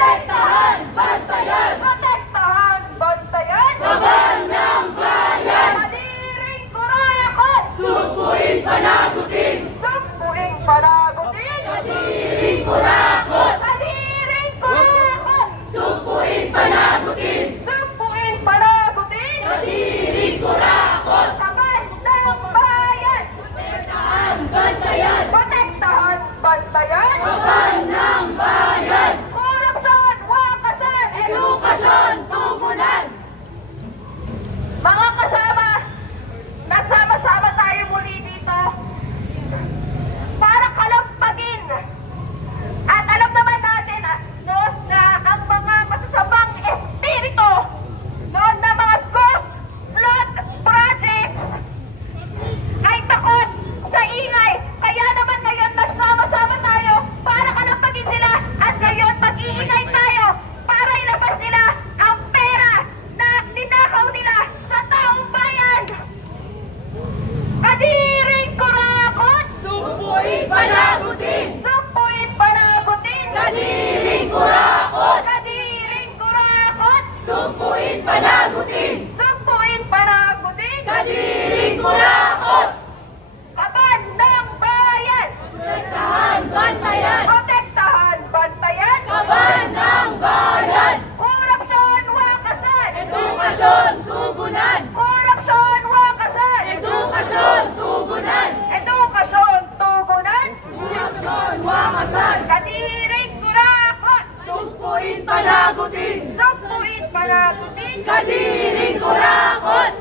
Protektahan, bantayan! Protektahan, bantayan! Kaban ng bayan! Madiring kurakot! Sumpuin panagutin! Sumpuing panagutin! Kadiring kurakot! Madiring kurakot! Sumpuin panagutin! Sumpuing panagutin! Kadiring kurakot! Kaban ng bayan! Protektahan, bantayan! Protektahan, bantayan! Kaban ng bayan! Korupsyon, wakasan! Edukasyon, tugunan! Mga kasama, nagsama-sama tayo muli dito para kalampagin. At alam naman natin no, na ang mga masasamang espiritu no, na mga ghost flood projects ay takot sa ingay. Kaya naman ngayon nagsama-sama tayo para kalampagin sila. At ngayon mag-iingay tayo para ilabas nila ang pera na ninakaw nila sa taong bayan. Kadiring kurakot! Sumpuin panagutin! Sumpuin panagutin! Kadiring kurakot! Kadiring kurakot! Sumpuin panagutin! Sumpuin panagutin! Kadiring kurakot! Kaban ng bayan! Protektahan, bantayan! Protektahan, bantayan! Kaban ng bayan! Korupsyon, wakasan! Edukasyon, tugunan! Korupsyon, wakasan! Edukasyon, tugunan! Edukasyon, tugunan! Korupsyon, wakasan! Kadiring kurakot! Sumpuin panagutin! Sumpuin panagutin! Kadiring kurakot!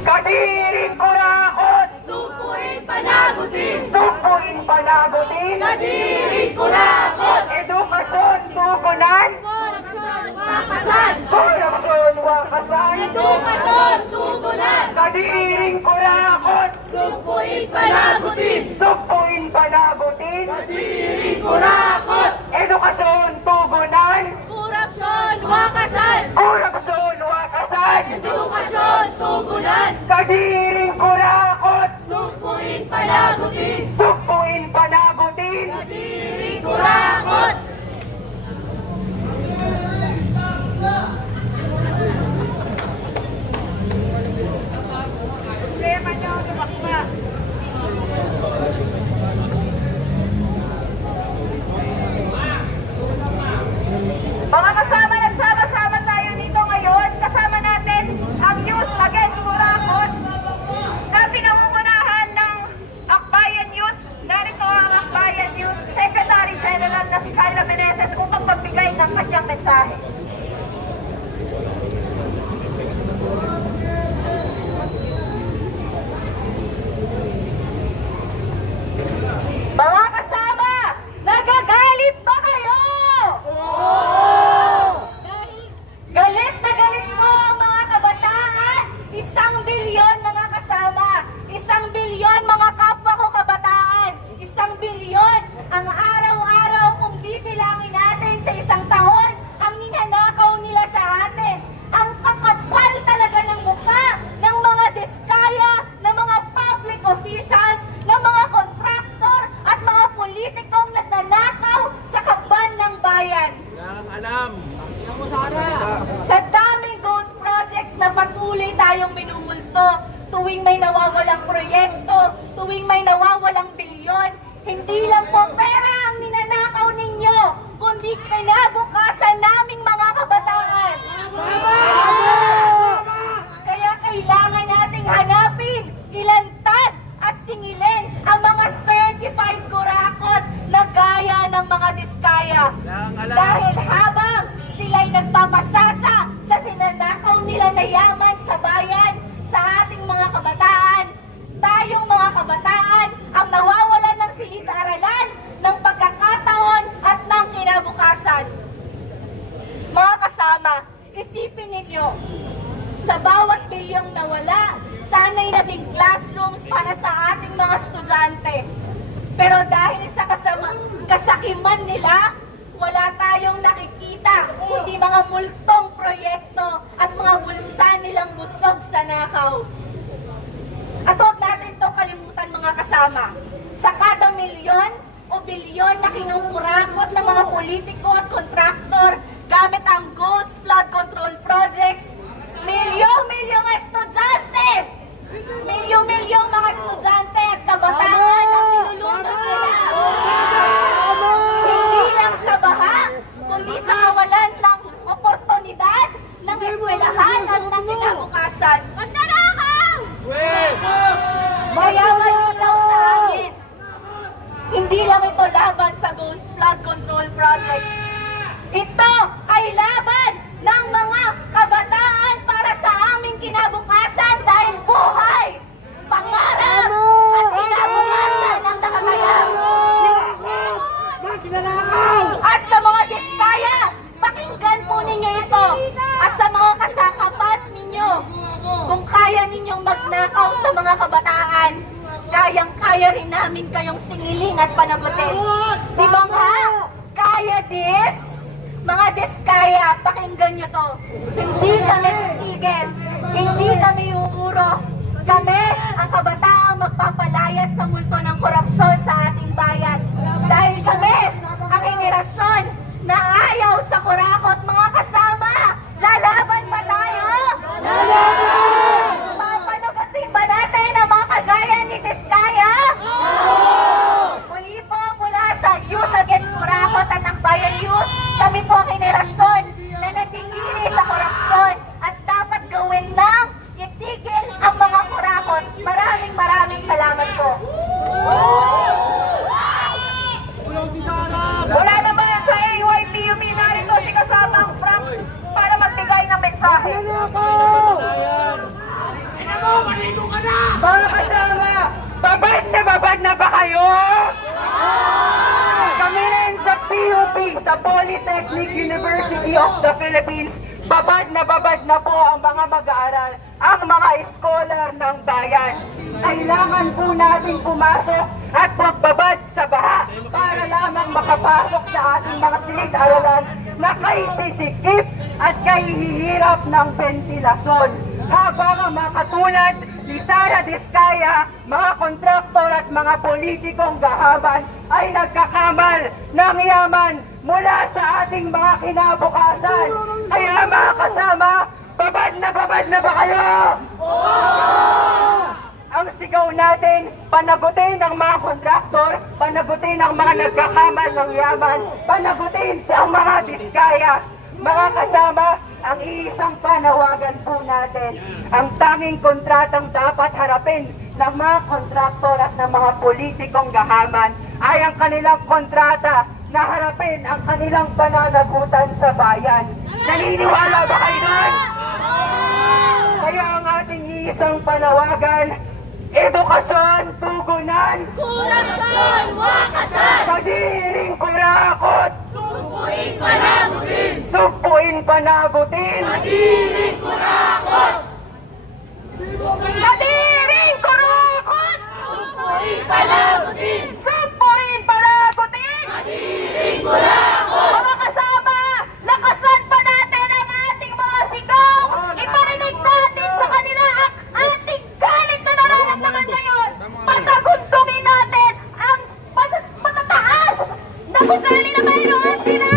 Kadiring kurakot! Sumpuin panagutin! Sumpuin panagutin! Kadiring kurakot! Edukasyon, tugunan! Korupsyon, wakasan! Korupsyon, wakasan! Edukasyon, tugunan! Kadiring kurakot! Sumpuin panagutin! Sumpuin panagutin! Kadiring kurakot! Edukasyon, tugunan! Korupsyon, wakasan! Korupsyon, wakasan! Edukasyon, tugunan! Kadiring kurakot! Sumpuin panagutin! Sumpuin panagutin! Kadiring kurakot! Problema nyo, bakla. Mga kasama, nagsama-sama tayo dito ngayon. Kasama natin ang Youth Against Kurakot na pinangungunahan ng Akbayan Youth. Narito ang Akbayan Youth Secretary General na si Kyla Meneses upang magbigay ng kanyang mensahe. Mga kasama, nagagalit ba kayo? Galit na galit mo ang mga kabataan. 1 bilyon mga kasama. 1 bilyon mga kapwa ko kabataan. 1 bilyon ang araw-araw kung bibilangin natin sa isang taon ang ninanakaw nila sa atin. Ang kakapal talaga ng mukha ng mga diskaya, ng mga public officials, ng mga kontraktor at mga politikong nagnanakaw sa kaban ng bayan. Alam. Sa daming ghost projects na patuloy tayong minumulto, tuwing may nawawalang proyekto, tuwing may nawawalang bilyon, hindi lang po pera ang ninanakaw ninyo, kundi kinabukasan naming mga kabataan. Kaya kailangan nating hanapin, ilantad at singilin ang mga certified kurakot na gaya ng mga diskaya. Dahil habang sila'y nagpapasasa sa sinanakaw nila na yaman sa bayan, sa ating mga kabataan, tayong mga kabataan ang nawawalan ng silid-aralan, ng pagkakataon at ng kinabukasan. Mga kasama, isipin ninyo, sa bawat bilyong nawala, sana'y naging classrooms para sa ating mga estudyante. Pero dahil sa kasakiman nila, wala tayong nakikita kundi mga multong proyekto at mga bulsa nilang busog sa nakaw. At huwag natin itong kalimutan mga kasama. Sa kada milyon o bilyon kinukurakot ng mga politiko at kontraktor gamit ang Ghost Flood Control Projects, milyong-milyong estudyante, milyong-milyong mga estudyante at kabataan ang nilulunod nila. Hindi lang sa baha, kundi sa kawalan ng oportunidad ng eskwelahan at ng kinabukasan. Magdarakaw! Kaya malinaw sa akin, hindi lang ito laban sa Ghost Flood Control Projects. Ito ay laban ng mga kabataan para sa aming kinabukasan dahil buhay, pangarap, at kinabukasan ang nakakayang. At sa mga diskaya, pakinggan po ninyo ito. At sa mga kasakapat ninyo, kung kaya ninyong magnakaw sa mga kabataan, kayang-kaya rin namin kayong singilin at panagutin. Di ba nga? Kaya dis? Mga diskaya, pakinggan nyo to. Hindi kami titigil. Hindi kami uuro. Kami ang kabataang magpapalayas sa multo ng korupsyon sa ating bayan. Dahil kami ang henerasyon na ayaw sa kurakot, mga kasama. Lalaban pa tayo? Lalaban! Papanugatin ba natin ang mga kagaya ni Diskaya? Muli po mula sa Youth Against Kurakot at Akbayan Youth, kami po ang henerasyon na natigili sa korupsyon at dapat gawin ng itigil ang mga kurakot. Maraming salamat po. Wala naman sa AYPUP, narito si kasamang Frank para magbigay ng mensahe. Mga kasama, babad na ba kayo? Kami rin sa PUP, sa Polytechnic University of the Philippines, babad na po ang mga mag-aaral, ang mga scholar ng bayan. Kailangan po natin pumasok at magbabad sa baha para lamang makapasok sa ating mga silid-aralan na kay sisikip at kay hihirap ng ventilasyon. Habang ang mga katulad ni Sara Diskaya, mga kontraktor at mga politikong gahaman ay nagkakamal ng yaman mula sa ating mga kinabukasan. Kaya mga kasama, babad na ba kayo? Ang sigaw natin, panagutin ang mga kontraktor, panagutin ang mga nagkakamal ng yaman, panagutin ang mga Diskaya. Mga kasama, ang iisang panawagan po natin, ang tanging kontratang dapat harapin ng mga kontraktor at ng mga politikong gahaman ay ang kanilang kontrata na harapin ang kanilang pananagutan sa bayan. Naniniwala ba kayo doon? Kaya ang ating iisang panawagan, edukasyon, tugunan, Korupsyon, wakasan! pag-iiring kurakot, Sumpuin panagutin! sugpuin panagutin, Pag-iring kurakot! Kadiring kurakot! Sumpuin panagutin! Sampuin panagutin! Pag-iring kurakot! Mga kasama, lakasan pa natin ang ating mga sigaw. Iparinig natin sa kanila ang ating galit na nararamdaman ngayon. Pataguntungin natin ang patataas na gusali na mayroon sila.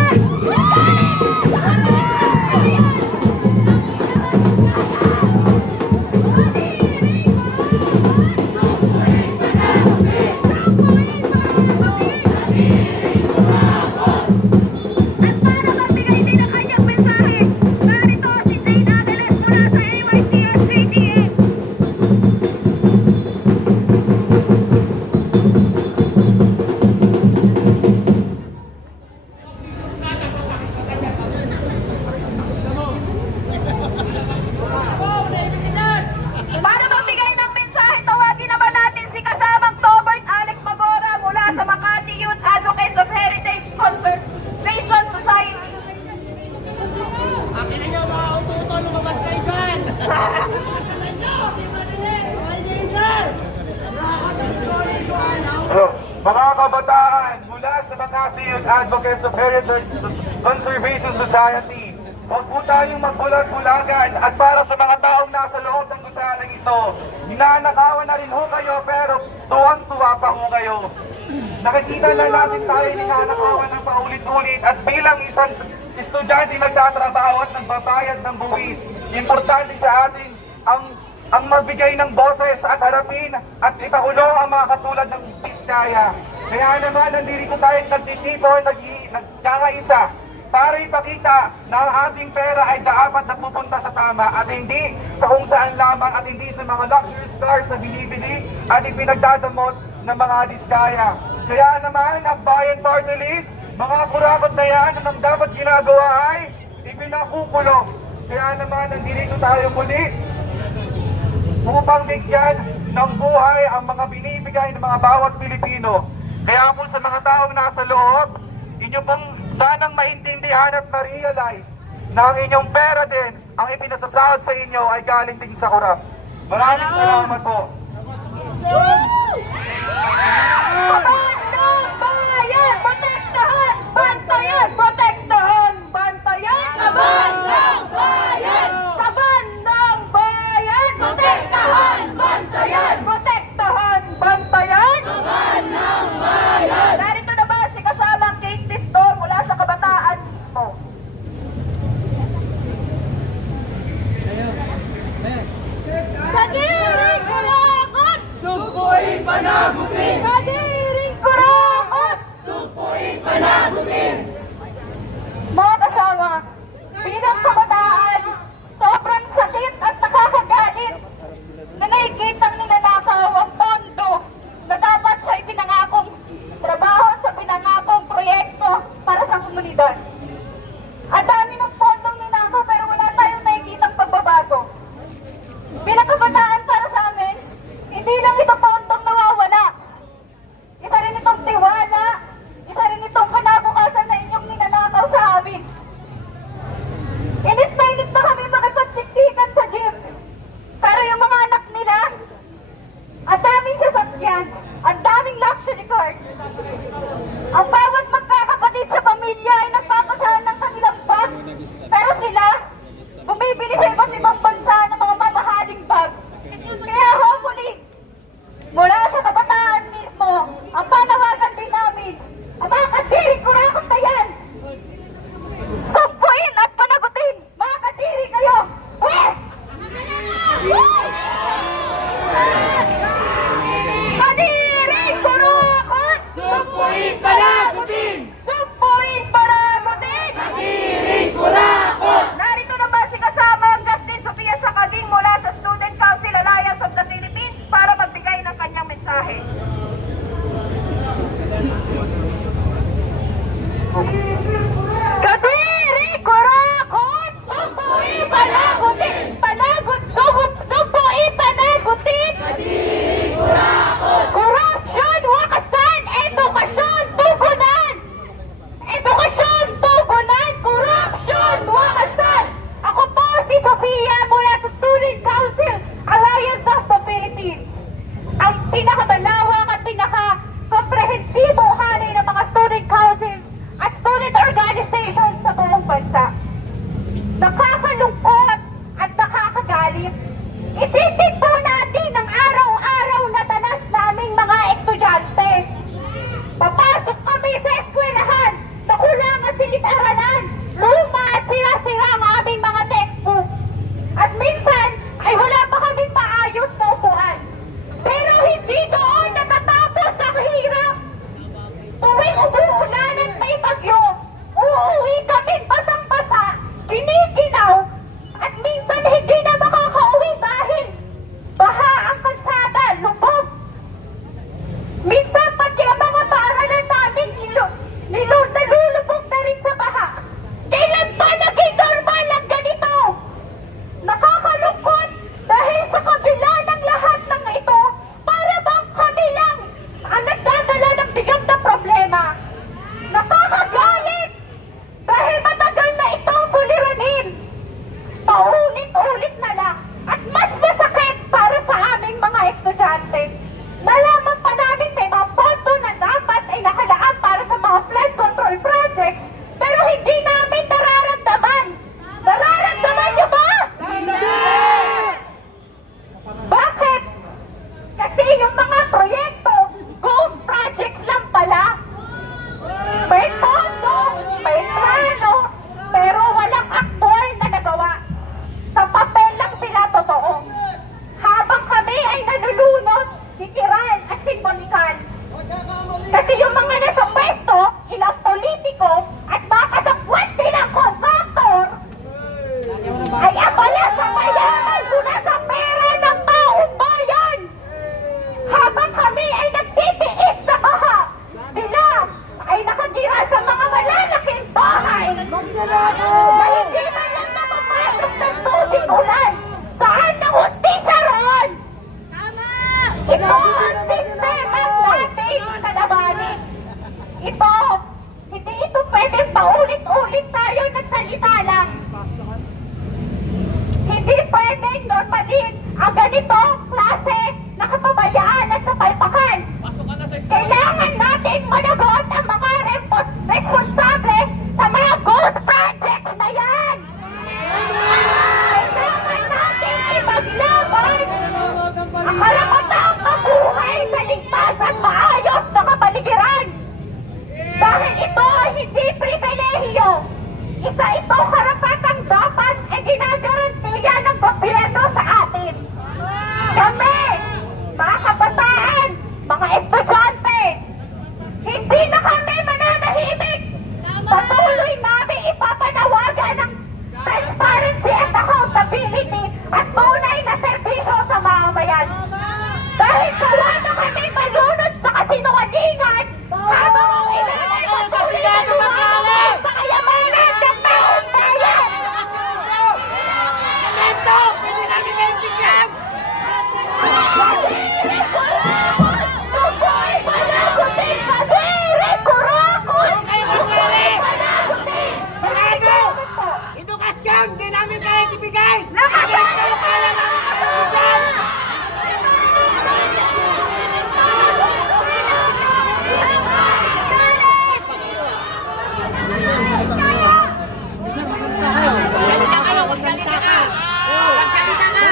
At para magbigay din ng kanyang mensahe, narito si Jane Adeles mula sa AYCS-JTN. Para magbigay ng mensahe, tawagin naman natin si kasamang Tobert Alex Magora mula sa Makati Youth Advocates of Heritage Conservation Society. Akin niyo mga ututo, lumabas kayo dyan! Mga kabataan mula sa Makati Youth Advocates of Heritage Conservation Society, huwag po tayong magbulag-bulagan at para sa mga taong nasa loob ng gusaling ito, ninanakawan na rin ho kayo pero tuwang-tuwa pa ho kayo. Nakikita na natin tayo ninanakawan ng paulit-ulit at bilang isang estudyante nagtatrabaho at nagbabayad ng buwis, importante sa atin ang magbigay ng boses at harapin at ipakulong ang mga katulad ng Biskaya. Kaya naman nandito tayo nagtitipon, nagkakaisa para ipakita na ang ating pera ay dapat na pupunta sa tama at hindi sa kung saan lamang at hindi sa mga luxury cars na binibili at ipinagdadamot ng mga Diskaya. Kaya naman, ang Bayan Party List, mga kurakot na yan, ang dapat ginagawa ay ipinakukulong. Kaya naman, nandito tayo muli upang bigyan ng buhay ang mga binibigay ng mga bawat Pilipino. Kaya po sa mga taong nasa loob, inyo pong sanang maintindihan at ma-realize na ang inyong pera din, ang ipinasasahod sa inyo ay galing din sa korap. Maraming salamat po. Bayan! Protektahan! Bantayan! Protektahan! Bantayan! Kaban ng bayan! Kaban ng bayan! Protektahan! Bantayan! Protektahan! Bantayan! Kaban ng bayan! Narito na ba si kasamang Kate Tistor mula sa kabataan mismo? Kadiring kurakot! Suboy ay nakatira sa mga malalaking bahay na hindi man lang napapasok ng tubig ulan. Saan ang hustisya roon? Ito ang sistema natin kalabanin. Ito, hindi ito pwedeng paulit-ulit tayo nagsalita lang. Hindi pwedeng normalin ang ganitong klase na kapabayaan at kapalpakan. Kailangan natin managot ang mga responsable sa mga ghost projects na yan. Kailangan natin ipaglaban ang karapatang mabuhay sa ligtas at maayos na kapaligiran. Dahil ito ay hindi pribilehiyo. Isa ito karapatang dapat ay ginagarantiya ng gobyerno sa atin. Kami, mga kabataan, mga estudyante, hindi na kami mananahimik. Patuloy namin ipapanawagan ng transparency at accountability at tunay na serbisyo sa mamamayan. Dahil sawa na kami malunod sa kasinungalingan habang ang ilan ay patuloy na lumakas sa kayamanan ng taong bayan. Sukoy panagutin! Kadiri kurakot! Sukoy panagutin! Sarado! Edukasyon, di namin kaya ibigay! Nakakasal ka lang ang kasugan! Magsalita ka! Magsalita ka! Magsalita ka!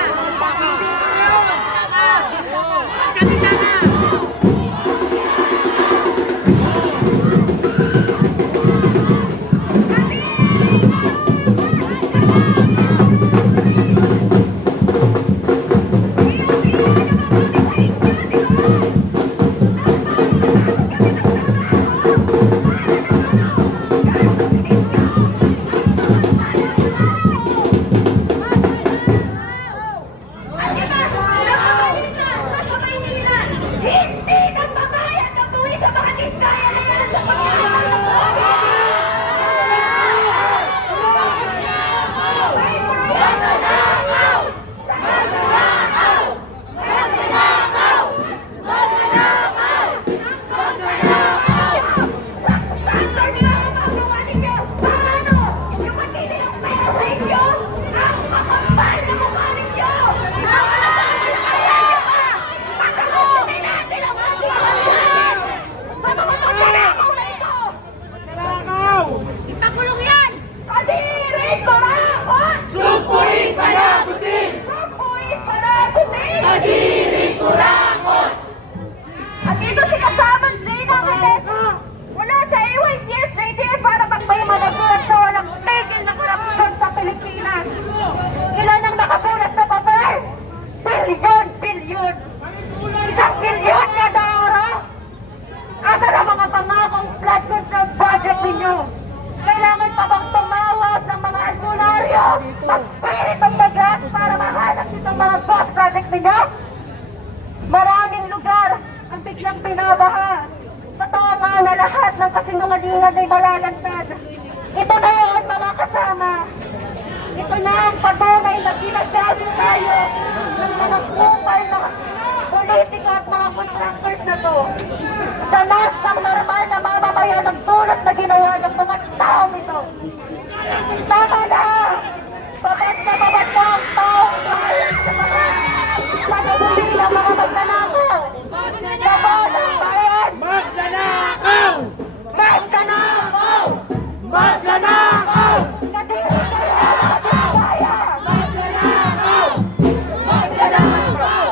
Magsalita ka! Hindi nagbabayad ng buwis sa mga diskaya na yan sa Magnanakaw! Magnanakaw! Magnanakaw! Magnanakaw! Magnanakaw! Sa standard na ang magawa ninyo! Paano? Yung matitilang pera sa inyo? Ang makapal na mukha ninyo! Ang malabang diskaya niyo pa! Pagkakunin natin ang mga diskaya! Sa mga magnanakaw na ito! Itakulong yan! Kadiri kurakot! Supuin panagutin! Supuin panagutin! Kadiri kurakot! At ito si kasamang Jada Males mula sa AYCS-JD para pagpaymanagot sa walang tigil na korupsyon sa Pilipinas. Ilan ang nakasulat sa papel? Bilyon! 1 bilyon kada araw! Asa na mga pangakong flood control project ninyo? Kailangan pa bang tumawag ng mga albularyo mag-spiritong bagas para mahanap itong mga ghost projects ninyo? Maraming lugar ang biglang binabaha. Totoo nga na lahat ng kasinungalingan ay malalantad. Ito na yun, mga kasama. Ito na ang patunay na ginagago tayo ng mga kupal na politika at mga contractors na to. Danas ng normal na mamamayan ng tulad na ginawa ng mga taong ito. Tama na! Babad na ang taong bayan sa mga pagkabuli ng mga magnanakaw! Babad ang bayan! Magnanakaw! Magnanakaw! Magnanakaw! Kadiri kayo ang mga diskaya! Magnanakaw! Magnanakaw!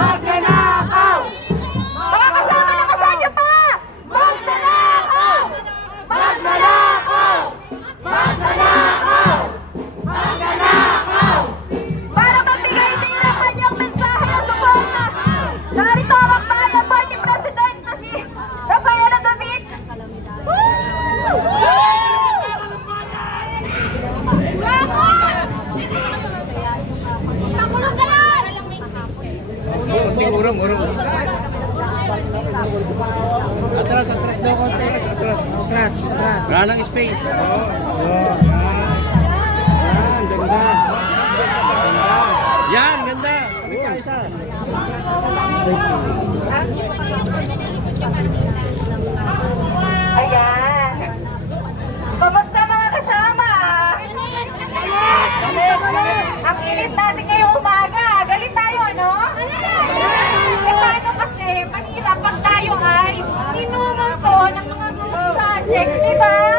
Magnanakaw! Mga kasama na kasanya pa! Atras, atras. Wala ng space. Oo. Yan, ganda. Yan, ganda. Kapit ka isa. Ayan. Kamusta mga kasama? Ang inis natin ngayong umaga. Galit tayo, ano? Eh, paano kasi mahirap pag tayo ay ninumulto ng mga ghost projects, di ba?